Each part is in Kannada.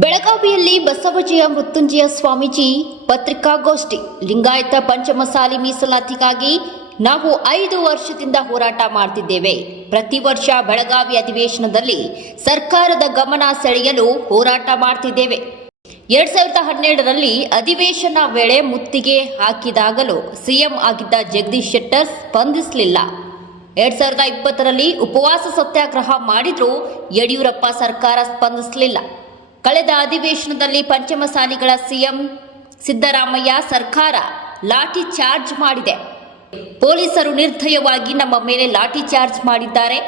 ಬೆಳಗಾವಿಯಲ್ಲಿ ಬಸವಜಯ ಮೃತ್ಯುಂಜಯ ಸ್ವಾಮೀಜಿ ಪತ್ರಿಕಾಗೋಷ್ಠಿ. ಲಿಂಗಾಯತ ಪಂಚಮಸಾಲಿ ಮೀಸಲಾತಿಗಾಗಿ ನಾವು 5 ವರ್ಷದಿಂದ ಹೋರಾಟ ಮಾಡ್ತಿದ್ದೇವೆ. ಪ್ರತಿ ವರ್ಷ ಬೆಳಗಾವಿ ಅಧಿವೇಶನದಲ್ಲಿ ಸರ್ಕಾರದ ಗಮನ ಸೆಳೆಯಲು ಹೋರಾಟ ಮಾಡ್ತಿದ್ದೇವೆ. 2012ರಲ್ಲಿ ಅಧಿವೇಶನ ವೇಳೆ ಮುತ್ತಿಗೆ ಹಾಕಿದಾಗಲೂ ಸಿಎಂ ಆಗಿದ್ದ ಜಗದೀಶ್ ಶೆಟ್ಟರ್ ಸ್ಪಂದಿಸಲಿಲ್ಲ. 2020ರಲ್ಲಿ ಉಪವಾಸ ಸತ್ಯಾಗ್ರಹ ಮಾಡಿದ್ರೂ ಯಡಿಯೂರಪ್ಪ ಸರ್ಕಾರ ಸ್ಪಂದಿಸಲಿಲ್ಲ. ಕಳೆದ ಅಧಿವೇಶನದಲ್ಲಿ ಪಂಚಮಸಾಲಿಗಳ ಸಿಎಂ ಸಿದ್ದರಾಮಯ್ಯ ಸರ್ಕಾರ ಲಾಠಿ ಚಾರ್ಜ್ ಮಾಡಿದೆ. ಪೊಲೀಸರು ನಿರ್ದಯವಾಗಿ ನಮ್ಮ ಮೇಲೆ ಲಾಠಿ ಚಾರ್ಜ್ ಮಾಡಿದ್ದಾರೆ.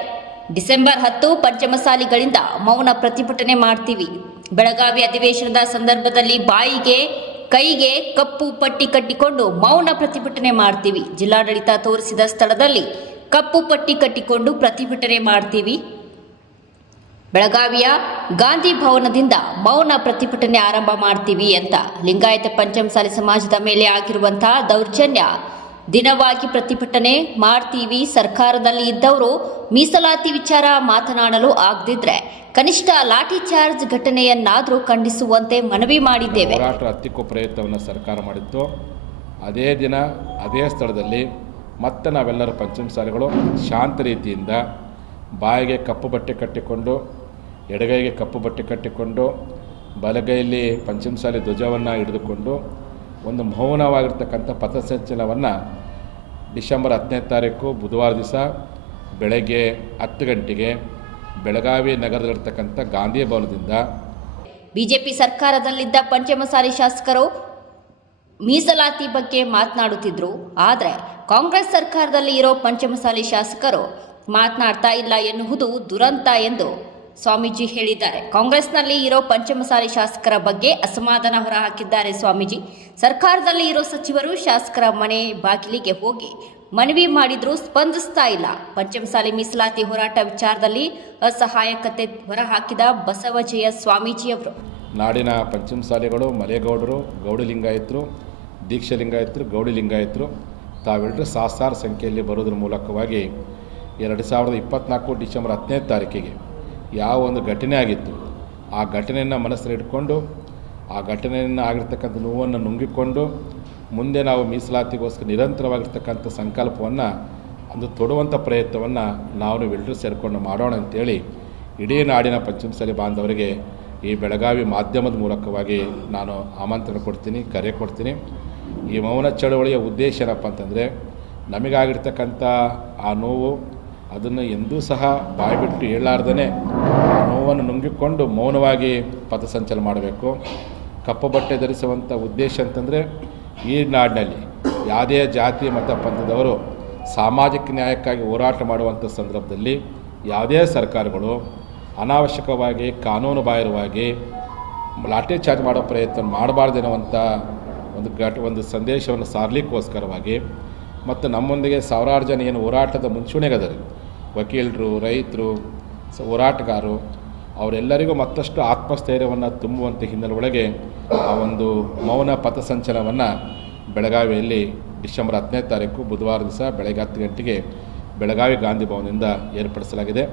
ಡಿಸೆಂಬರ್ 10 ಪಂಚಮಸಾಲಿಗಳಿಂದ ಮೌನ ಪ್ರತಿಭಟನೆ ಮಾಡ್ತೀವಿ. ಬೆಳಗಾವಿ ಅಧಿವೇಶನದ ಸಂದರ್ಭದಲ್ಲಿ ಬಾಯಿಗೆ ಕೈಗೆ ಕಪ್ಪು ಪಟ್ಟಿ ಕಟ್ಟಿಕೊಂಡು ಮೌನ ಪ್ರತಿಭಟನೆ ಮಾಡ್ತೀವಿ. ಜಿಲ್ಲಾಡಳಿತ ತೋರಿಸಿದ ಸ್ಥಳದಲ್ಲಿ ಕಪ್ಪು ಪಟ್ಟಿ ಕಟ್ಟಿಕೊಂಡು ಪ್ರತಿಭಟನೆ ಮಾಡ್ತೀವಿ. ಬೆಳಗಾವಿಯ ಗಾಂಧಿ ಭವನದಿಂದ ಮೌನ ಪ್ರತಿಭಟನೆ ಆರಂಭ ಮಾಡ್ತೀವಿ ಅಂತ ಲಿಂಗಾಯತ ಪಂಚಮಸಾಲಿ ಸಮಾಜದ ಮೇಲೆ ಆಗಿರುವಂತಹ ದೌರ್ಜನ್ಯ ದಿನವಾಗಿ ಪ್ರತಿಭಟನೆ ಮಾಡ್ತೀವಿ. ಸರ್ಕಾರದಲ್ಲಿ ಇದ್ದವರು ಮೀಸಲಾತಿ ವಿಚಾರ ಮಾತನಾಡಲು ಆಗದಿದ್ರೆ ಕನಿಷ್ಠ ಲಾಠಿ ಚಾರ್ಜ್ ಘಟನೆಯನ್ನಾದರೂ ಖಂಡಿಸುವಂತೆ ಮನವಿ ಮಾಡಿದ್ದೇವೆ. ಹೋರಾಟ ಹತ್ತಿಕ್ಕೋ ಪ್ರಯತ್ನವನ್ನು ಸರ್ಕಾರ ಮಾಡಿತ್ತು. ಅದೇ ದಿನ ಅದೇ ಸ್ಥಳದಲ್ಲಿ ಮತ್ತೆ ನಾವೆಲ್ಲರ ಪಂಚಮಸಾಲಿಗಳು ಶಾಂತ ರೀತಿಯಿಂದ ಬಾಯಿಗೆ ಕಪ್ಪು ಬಟ್ಟೆ ಕಟ್ಟಿಕೊಂಡು, ಎಡಗೈಗೆ ಕಪ್ಪು ಬಟ್ಟೆ ಕಟ್ಟಿಕೊಂಡು, ಬಲಗೈಯಲ್ಲಿ ಪಂಚಮಸಾಲಿ ಧ್ವಜವನ್ನು ಹಿಡಿದುಕೊಂಡು ಒಂದು ಮೌನವಾಗಿರ್ತಕ್ಕಂಥ ಪಥಸಂಚಲನವನ್ನು ಡಿಸೆಂಬರ್ 15ನೇ ತಾರೀಕು ಬುಧವಾರ ದಿವಸ ಬೆಳಗ್ಗೆ 10 ಗಂಟೆಗೆ ಬೆಳಗಾವಿ ನಗರದಲ್ಲಿರ್ತಕ್ಕಂಥ ಗಾಂಧಿ ಭವನದಿಂದ. ಬಿಜೆಪಿ ಸರ್ಕಾರದಲ್ಲಿದ್ದ ಪಂಚಮಸಾಲಿ ಶಾಸಕರು ಮೀಸಲಾತಿ ಬಗ್ಗೆ ಮಾತನಾಡುತ್ತಿದ್ರು. ಆದರೆ ಕಾಂಗ್ರೆಸ್ ಸರ್ಕಾರದಲ್ಲಿ ಇರೋ ಪಂಚಮಸಾಲಿ ಶಾಸಕರು ಮಾತನಾಡ್ತಾ ಇಲ್ಲ ಎನ್ನುವುದು ದುರಂತ ಎಂದು ಸ್ವಾಮೀಜಿ ಹೇಳಿದ್ದಾರೆ. ಕಾಂಗ್ರೆಸ್ನಲ್ಲಿ ಇರೋ ಪಂಚಮಸಾಲಿ ಶಾಸಕರ ಬಗ್ಗೆ ಅಸಮಾಧಾನ ಹೊರಹಾಕಿದ್ದಾರೆ ಸ್ವಾಮೀಜಿ. ಸರ್ಕಾರದಲ್ಲಿ ಇರೋ ಸಚಿವರು ಶಾಸಕರ ಮನೆ ಬಾಗಿಲಿಗೆ ಹೋಗಿ ಮನವಿ ಮಾಡಿದ್ರೂ ಸ್ಪಂದಿಸ್ತಾ ಇಲ್ಲ. ಪಂಚಮಸಾಲಿ ಮೀಸಲಾತಿ ಹೋರಾಟ ವಿಚಾರದಲ್ಲಿ ಅಸಹಾಯಕತೆ ಹೊರಹಾಕಿದ ಬಸವಜಯ ಸ್ವಾಮೀಜಿಯವರು ನಾಡಿನ ಪಂಚಮಸಾಲಿಗಳು, ಮಲೆಗೌಡರು, ಗೌಡಿ ಲಿಂಗಾಯತರು, ದೀಕ್ಷಾ ಲಿಂಗಾಯತರು, ಗೌಡಿ ಲಿಂಗಾಯತರು ತಾವೆಲ್ಲರೂ ಸಹಸ್ರಾರು ಸಂಖ್ಯೆಯಲ್ಲಿ ಬರೋದ್ರ ಮೂಲಕವಾಗಿ 2024 ಡಿಸೆಂಬರ್ 10ನೇ ತಾರೀಕಿಗೆ ಯಾವ ಒಂದು ಘಟನೆ ಆಗಿತ್ತು, ಆ ಘಟನೆಯನ್ನು ಮನಸ್ಸಲ್ಲಿಟ್ಕೊಂಡು, ಆ ಘಟನೆಯನ್ನು ಆಗಿರ್ತಕ್ಕಂಥ ನೋವನ್ನು ನುಂಗಿಕೊಂಡು ಮುಂದೆ ನಾವು ಮೀಸಲಾತಿಗೋಸ್ಕರ ನಿರಂತರವಾಗಿರ್ತಕ್ಕಂಥ ಸಂಕಲ್ಪವನ್ನು ಒಂದು ತೊಡುವಂಥ ಪ್ರಯತ್ನವನ್ನು ನಾವೆಲ್ಲರೂ ಸೇರಿಕೊಂಡು ಮಾಡೋಣ ಅಂತೇಳಿ ಇಡೀ ನಾಡಿನ ಪಂಚಮಸಾಲಿ ಬಾಂಧವರಿಗೆ ಈ ಬೆಳಗಾವಿ ಮಾಧ್ಯಮದ ಮೂಲಕವಾಗಿ ನಾನು ಆಮಂತ್ರಣ ಕೊಡ್ತೀನಿ, ಕರೆ ಕೊಡ್ತೀನಿ. ಈ ಮೌನ ಚಳವಳಿಯ ಉದ್ದೇಶ ಏನಪ್ಪ ಅಂತಂದರೆ, ನಮಗಾಗಿರ್ತಕ್ಕಂಥ ಆ ನೋವು ಅದನ್ನು ಎಂದೂ ಸಹ ಬಾಯ್ಬಿಟ್ಟು ಹೇಳಲಾರ್ದೇ ನೋವನ್ನು ನುಂಗಿಕೊಂಡು ಮೌನವಾಗಿ ಪಥಸಂಚಲನ ಮಾಡಬೇಕು. ಕಪ್ಪು ಬಟ್ಟೆ ಧರಿಸುವಂಥ ಉದ್ದೇಶ ಅಂತಂದರೆ, ಈ ನಾಡಿನಲ್ಲಿ ಯಾವುದೇ ಜಾತಿ ಮತ ಪಂಥದವರು ಸಾಮಾಜಿಕ ನ್ಯಾಯಕ್ಕಾಗಿ ಹೋರಾಟ ಮಾಡುವಂಥ ಸಂದರ್ಭದಲ್ಲಿ ಯಾವುದೇ ಸರ್ಕಾರಗಳು ಅನಾವಶ್ಯಕವಾಗಿ ಕಾನೂನು ಬಾಹಿರವಾಗಿ ಲಾಠಿ ಚಾರ್ಜ್ ಮಾಡೋ ಪ್ರಯತ್ನ ಮಾಡಬಾರ್ದೆನ್ನುವಂಥ ಒಂದು ಸಂದೇಶವನ್ನು ಸಾರಲಿಕ್ಕೋಸ್ಕರವಾಗಿ ಮತ್ತು ನಮ್ಮೊಂದಿಗೆ ಸಾವಿರಾರು ಜನ ಏನು ಹೋರಾಟದ ಮುಂಚೂಣಿಗದರು, ವಕೀಲರು, ರೈತರು, ಹೋರಾಟಗಾರರು, ಅವರೆಲ್ಲರಿಗೂ ಮತ್ತಷ್ಟು ಆತ್ಮಸ್ಥೈರ್ಯವನ್ನು ತುಂಬುವಂಥ ಹಿನ್ನೆಲೆ ಒಳಗೆ ಆ ಒಂದು ಮೌನ ಪಥಸಂಚಲನವನ್ನು ಬೆಳಗಾವಿಯಲ್ಲಿ ಡಿಸೆಂಬರ್ 10ನೇ ತಾರೀಕು ಬುಧವಾರ ದಿವಸ ಬೆಳಗ್ಗೆ 10 ಗಂಟೆಗೆ ಬೆಳಗಾವಿ ಗಾಂಧಿ ಭವನದಿಂದ ಏರ್ಪಡಿಸಲಾಗಿದೆ.